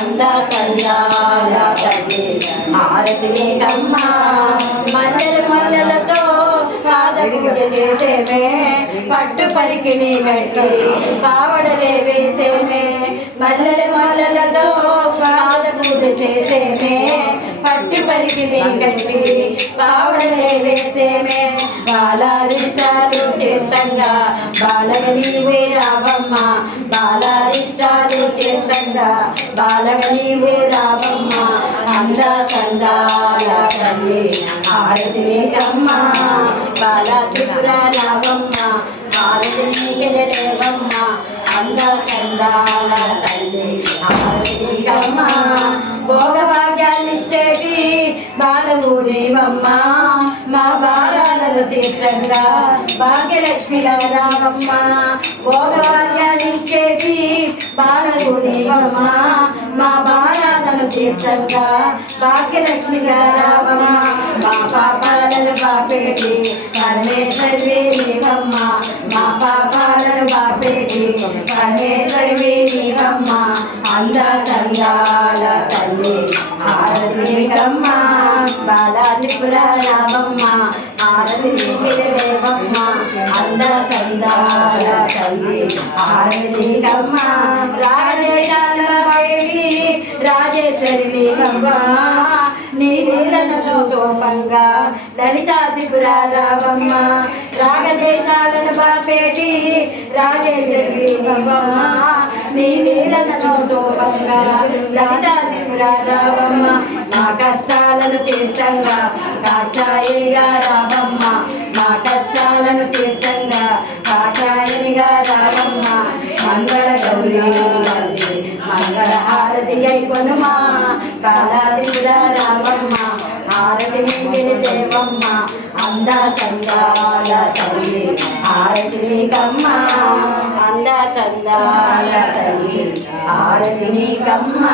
అంద చందాల తల్లి హారతి నీకమ్మ మల్లెలు మల్లెలతో పాద పూజ చేసేమే పట్టు పరికిణి కట్టి పావడలే వేసేమే మల్లెలు మల్లెలతో పాద పూజ చేసేమే పట్టు పరికిణి కట్టి పావడలే వేసేమే బాలారిష్టాలు చేతంగా బాలగలీవే రావమ్మ బాలారిష్టాలు చేతంగా బాలగలీవే రావమ్మ అంద చందాల తల్లి హారతి నీకమ్మ బాల త్రిపుర రావమ్మ హారతి నీకెలేవమ్మ అంద చందాల తల్లి హారతి నీకమ్మ భోగభాగ్యాన్నిచ్చేటి బాలవూరేవమ్మ మా భారాలను తీర్చంగా భాగ్యలక్ష్మిగా రావమ్మ భోగభాగ్యాన్నిచ్చేటి బాలవూరేవమ్మ మా భారాలను తీర్చంగా భాగ్యలక్ష్మిగా రావమ్మ మా పాపాలను బాపేటి పరమేశ్వరి నీవమ్మ మా పాపాలను బాపేటి పరమేశ్వరి నీవమ్మ అంద చందాల తల్లి హారతి నీకమ్మ బాలా త్రిపుర రావమ్మ హారతి నీకెలేవమ్మ అంద చందాల తల్లి హారతి నీకమ్మ రాజేశాలవేవి రాజేశ్వరి నీవమ్మ నీ నీలను చూపంగా లలితా త్రిపుర రావమ్మ రాగదేశాలను బాపేటి రాజేశ్వరి నీవమ్మ నీ నీలను చూపంగా లలితా త్రిపుర రావమ్మ మా కష్టాలను తీర్చంగా కాచాయిగా రావమ్మ మా కష్టాలను తీర్చంగా కాచాయిగా రావమ్మ మంగళ గౌరీ మంగళ హారతి కొనుమా బాలా త్రిపుర రావమ్మ హారతి నీకెలేవమ్మ అంద చందాల తల్లి హారతి నీకమ్మ అంద చందాల తల్లి హారతి నీకమ్మ